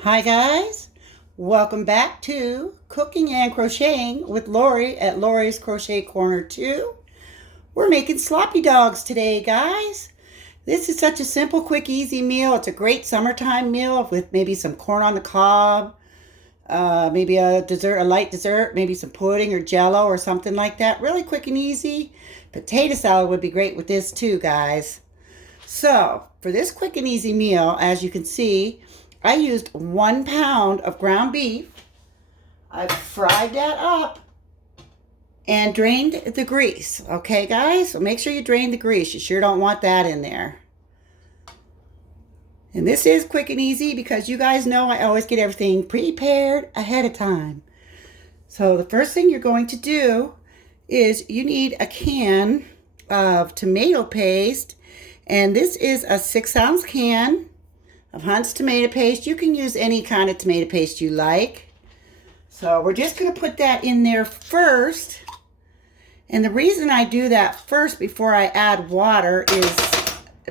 Hi guys, welcome back to Cooking and Crocheting with Lori at Lori's Crochet Corner 2. We're making sloppy dogs today, guys. This is such a simple, quick, easy meal. It's a great summertime meal with maybe some corn on the cob, maybe a dessert, a light dessert, maybe some pudding or jello or something like that. Really quick and easy. Potato salad would be great with this too, guys. So, for this quick and easy meal, as you can see, I used 1 pound of ground beef. I fried that up and drained the grease. Okay, guys? So make sure you drain the grease. You sure don't want that in there. And this is quick and easy because you guys know I always get everything prepared ahead of time. So the first thing you're going to do is you need a can of tomato paste. And this is a 6-ounce can of Hunt's tomato paste. You can use any kind of tomato paste you like. So we're just going to put that in there first. And the reason I do that first before I add water is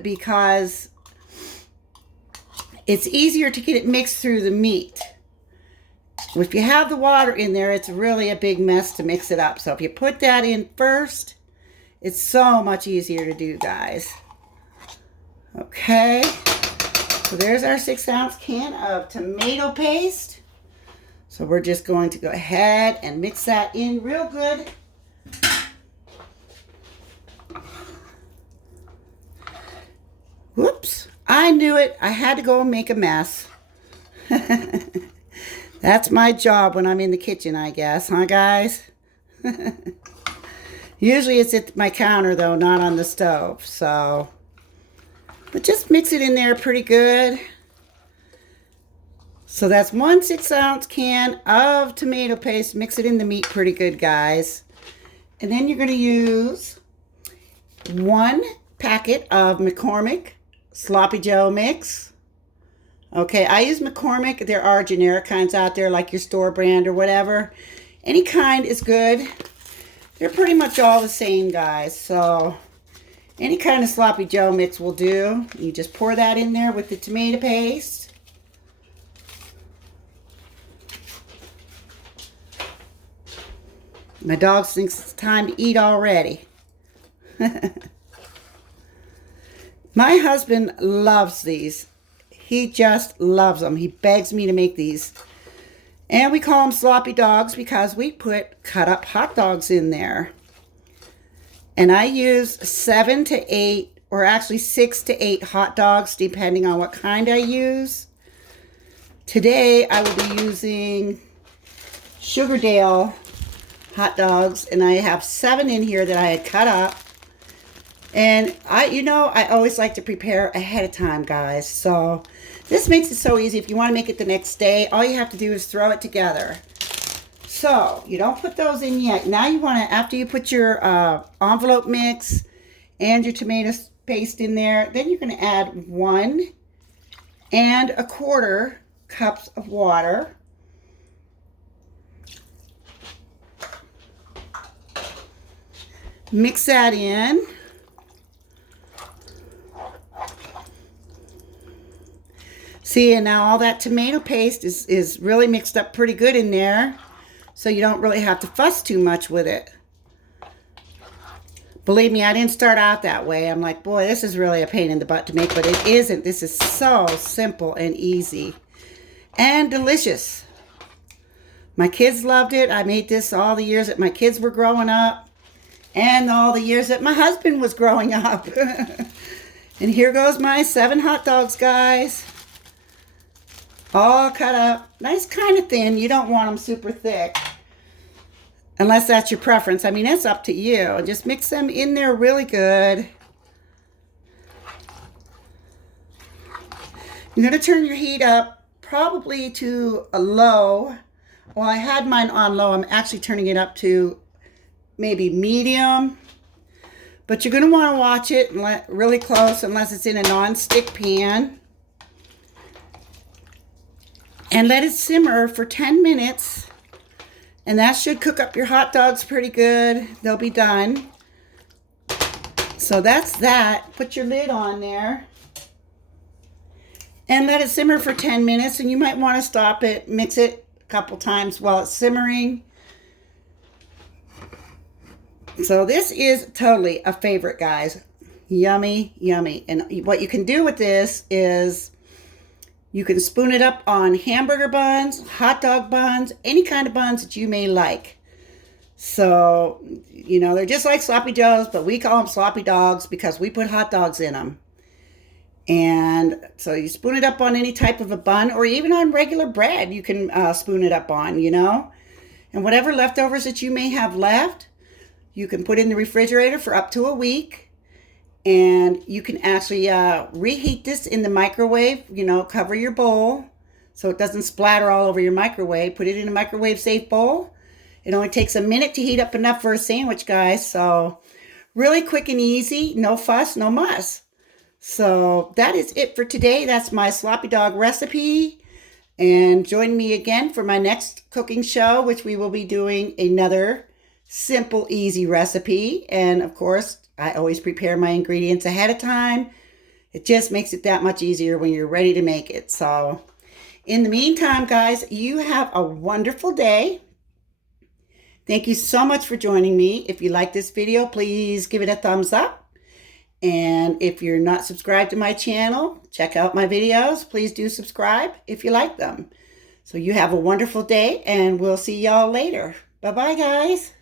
because it's easier to get it mixed through the meat. If you have the water in there, it's really a big mess to mix it up. So if you put that in first, it's so much easier to do, guys. Okay. So there's our 6-ounce can of tomato paste. So we're just going to go ahead and mix that in real good. Whoops, I knew it. I had to go and make a mess. That's my job when I'm in the kitchen, I guess, huh guys? Usually it's at my counter though, not on the stove, so. But just mix it in there pretty good. So that's 1 6-ounce can of tomato paste. Mix it in the meat pretty good, guys. And then you're going to use 1 packet of McCormick Sloppy Joe mix. Okay, I use McCormick. There are generic kinds out there like your store brand or whatever. Any kind is good. They're pretty much all the same, guys. So any kind of Sloppy Joe mix will do. You just pour that in there with the tomato paste. My dog thinks it's time to eat already. My husband loves these. He just loves them. He begs me to make these. And we call them sloppy dogs because we put cut up hot dogs in there. And I use 7 to 8, or actually 6 to 8 hot dogs, depending on what kind I use. Today, I will be using Sugardale hot dogs, and I have 7 in here that I had cut up. And I always like to prepare ahead of time, guys. So this makes it so easy. If you want to make it the next day, all you have to do is throw it together. So you don't put those in yet. Now you want to, after you put your envelope mix and your tomato paste in there, then you're going to add 1 1/4 cups of water. Mix that in. See, and now all that tomato paste is really mixed up pretty good in there. So you don't really have to fuss too much with it. Believe me, I didn't start out that way. I'm like, boy, this is really a pain in the butt to make, but it isn't. This is so simple and easy and delicious. My kids loved it. I made this all the years that my kids were growing up and all the years that my husband was growing up. And here goes my 7 hot dogs, guys. All cut up. Nice kind of thin. You don't want them super thick. Unless that's your preference. I mean, it's up to you. Just mix them in there really good. You're going to turn your heat up probably to a low. Well, I had mine on low. I'm actually turning it up to maybe medium. But you're going to want to watch it really close unless it's in a non-stick pan. And let it simmer for 10 minutes. And that should cook up your hot dogs pretty good. They'll be done. So that's that. Put your lid on there. and let it simmer for 10 minutes. And you might want to stop it, mix it a couple times while it's simmering. So this is totally a favorite, guys. Yummy, yummy. And what you can do with this is you can spoon it up on hamburger buns, hot dog buns, any kind of buns that you may like. So, you know, they're just like sloppy joes, but we call them sloppy dogs because we put hot dogs in them. And so you spoon it up on any type of a bun, or even on regular bread you can spoon it up on, you know. And whatever leftovers that you may have left, you can put in the refrigerator for up to a week. And you can actually reheat this in the microwave, you know, cover your bowl so it doesn't splatter all over your microwave. Put it in a microwave safe bowl. It only takes a minute to heat up enough for a sandwich, guys. So really quick and easy, no fuss, no muss. So that is it for today. That's my sloppy dog recipe. And join me again for my next cooking show, which we will be doing another simple, easy recipe. And of course, I always prepare my ingredients ahead of time. It just makes it that much easier when you're ready to make it. So in the meantime, guys, you have a wonderful day. Thank you so much for joining me. If you like this video, please give it a thumbs up. And if you're not subscribed to my channel, check out my videos. Please do subscribe if you like them. So you have a wonderful day, and we'll see y'all later. Bye-bye, guys.